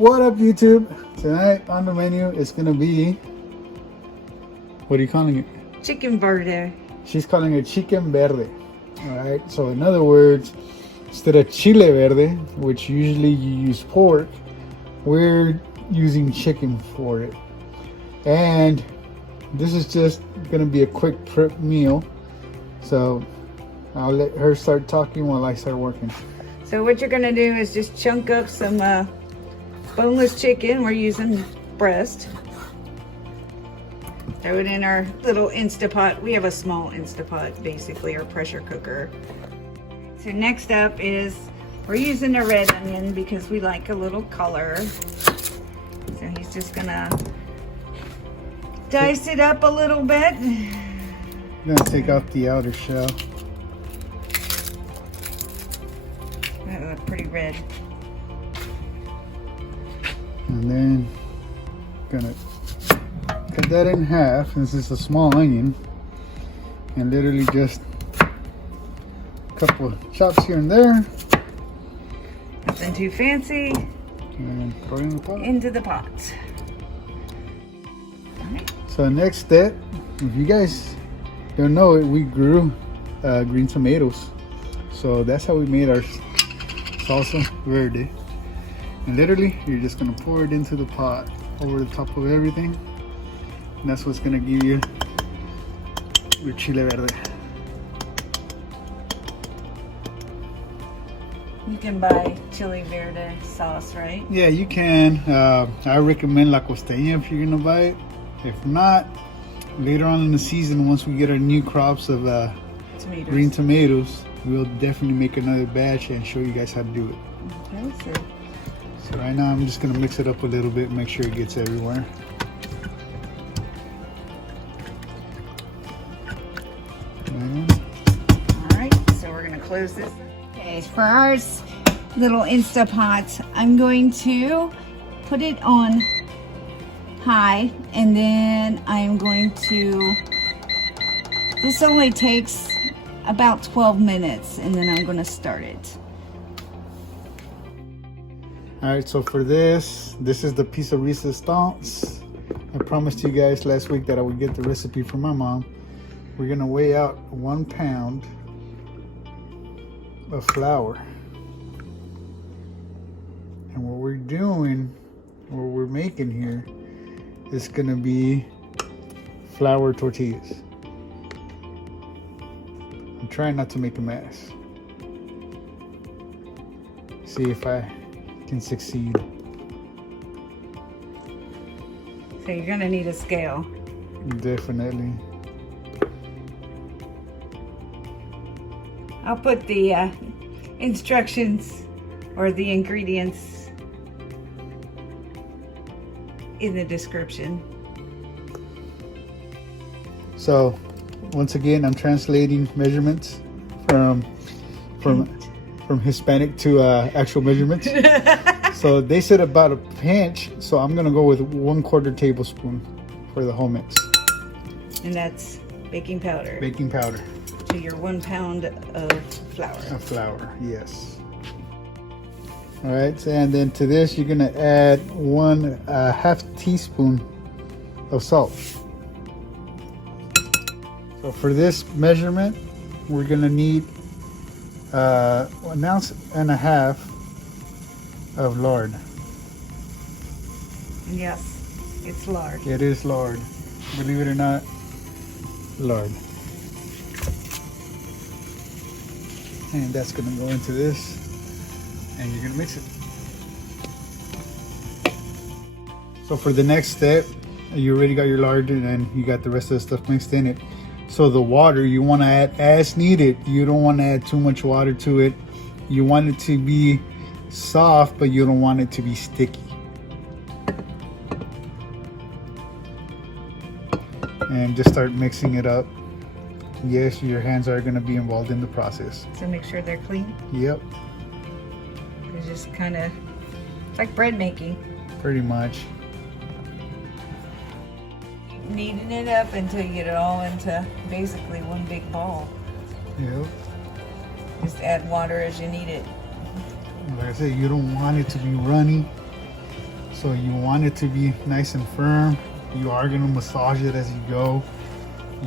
What up, YouTube? Tonight on the menu is gonna be, what are you calling it? Chicken verde. She's calling it chicken verde. Alright, so in other words, instead of chile verde, which usually you use pork, we're using chicken for it. And this is just gonna be a quick prep meal. So I'll let her start talking while I start working. So what you're gonna do is just chunk up some boneless chicken. We're using breast. Throw it in our little Instapot. We have a small Instapot, basically, our pressure cooker. So next up is, we're using a red onion because we like a little color. So he's just gonna dice it up a little bit. I'm gonna take off the outer shell. That look pretty red. And then gonna cut that in half. This is a small onion, and literally just a couple of chops here and there. Nothing too fancy. And throw it in the pot. Into the pot. Alright. So next step, if you guys don't know it, we grew green tomatoes. So that's how we made our salsa verde. And literally, you're just gonna pour it into the pot over the top of everything. And that's what's gonna give you your chile verde. You can buy chili verde sauce, right? Yeah, you can. I recommend La Costeña if you're gonna buy it. If not, later on in the season, once we get our new crops of green tomatoes, we'll definitely make another batch and show you guys how to do it. Okay, So right now I'm just gonna mix it up a little bit, make sure it gets everywhere. Alright, so we're gonna close this. Okay, for our little Instapot, I'm going to put it on high, and then I'm going to, this only takes about 12 minutes, and then I'm gonna start it. Alright, so for this is the piece of resistance. I promised you guys last week that I would get the recipe from my mom. We're gonna weigh out 1 pound of flour. And what we're doing, what we're making here, is gonna be flour tortillas. I'm trying not to make a mess. See if I can succeed. So you're gonna need a scale. Definitely. I'll put the instructions or the ingredients in the description. So once again, I'm translating measurements from Hispanic to actual measurements. So they said about a pinch, so I'm gonna go with 1/4 tablespoon for the whole mix. And that's baking powder. Baking powder. To your 1 pound of flour. Of flour, yes. All right, so, and then to this you're gonna add 1/2 teaspoon of salt. So for this measurement, we're gonna need 1.5 ounces of lard. Yes, it's lard. It is lard. Believe it or not, lard. And that's gonna go into this, and you're gonna mix it. So for the next step, you already got your lard and you got the rest of the stuff mixed in it. So the water you want to add as needed. You don't want to add too much water to it. You want it to be soft, but you don't want it to be sticky. And just start mixing it up. Yes, your hands are going to be involved in the process. So make sure they're clean. Yep. It's just kind of, it's like bread making. Pretty much. Kneading it up until you get it all into basically one big ball. Yep. Just add water as you need it. Like I said, you don't want it to be runny. So you want it to be nice and firm. You are going to massage it as you go.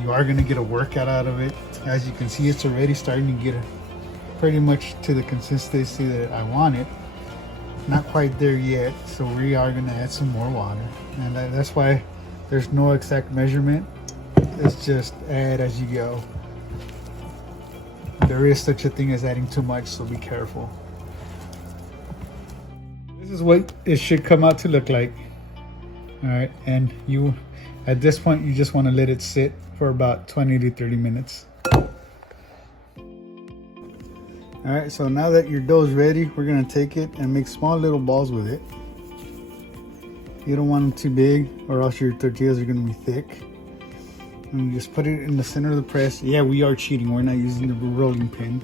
You are going to get a workout out of it. As you can see, it's already starting to get pretty much to the consistency that I want it. Not quite there yet, so we are going to add some more water. And that's why there's no exact measurement. It's just add as you go. There is such a thing as adding too much, so be careful. This is what it should come out to look like. All right, and you, at this point, you just want to let it sit for about 20 to 30 minutes. All right, so now that your dough is ready, we're gonna take it and make small little balls with it. You don't want them too big, or else your tortillas are gonna be thick. And you just put it in the center of the press. Yeah, we are cheating. We're not using the rolling pin.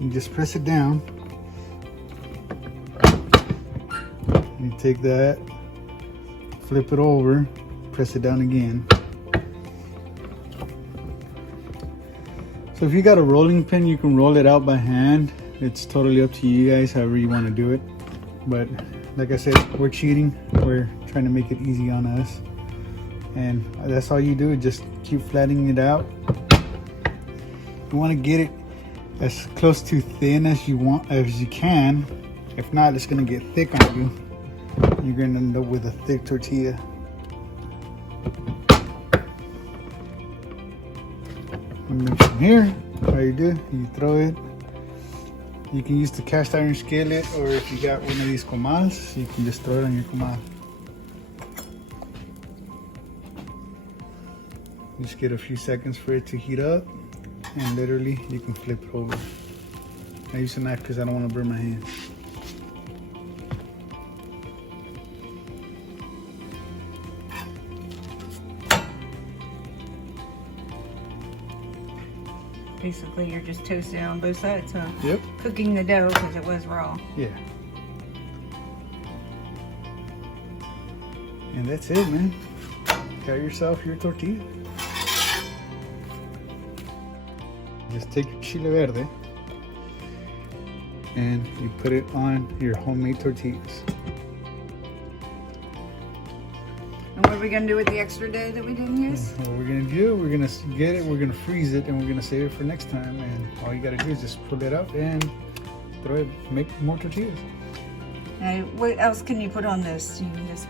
You just press it down. You take that, flip it over, press it down again. So if you got a rolling pin, you can roll it out by hand. It's totally up to you guys, however you want to do it. But like I said, we're cheating. We're trying to make it easy on us. And that's all you do, just keep flattening it out. You want to get it as close to thin as you want, as you can. If not, it's going to get thick on you. You're going to end up with a thick tortilla. And then from here, all you do, you throw it. You can use the cast iron skillet, or if you got one of these comals, you can just throw it on your comal. Just get a few seconds for it to heat up, and literally you can flip it over. I use a knife because I don't want to burn my hands. Basically, you're just toasting it on both sides, huh? Yep. Cooking the dough because it was raw. Yeah. And that's it, man. Got yourself your tortilla. Just take your chile verde and you put it on your homemade tortillas. And what are we gonna do with the extra dough that we didn't use? What we're gonna do, we're gonna get it, we're gonna freeze it, and we're gonna save it for next time. And all you gotta do is just pull it out and throw it, make more tortillas. And what else can you put on this? You can just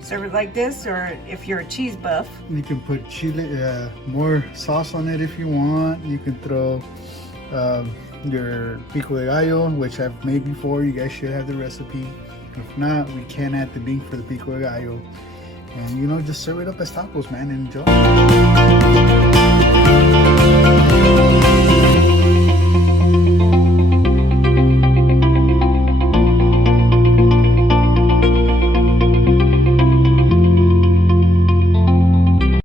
serve it like this, or if you're a cheese buff, you can put chili, more sauce on it if you want. You can throw your pico de gallo, which I've made before. You guys should have the recipe. If not, we can add the bean for the pico de gallo. And you know, just serve it up as tacos, man, and enjoy.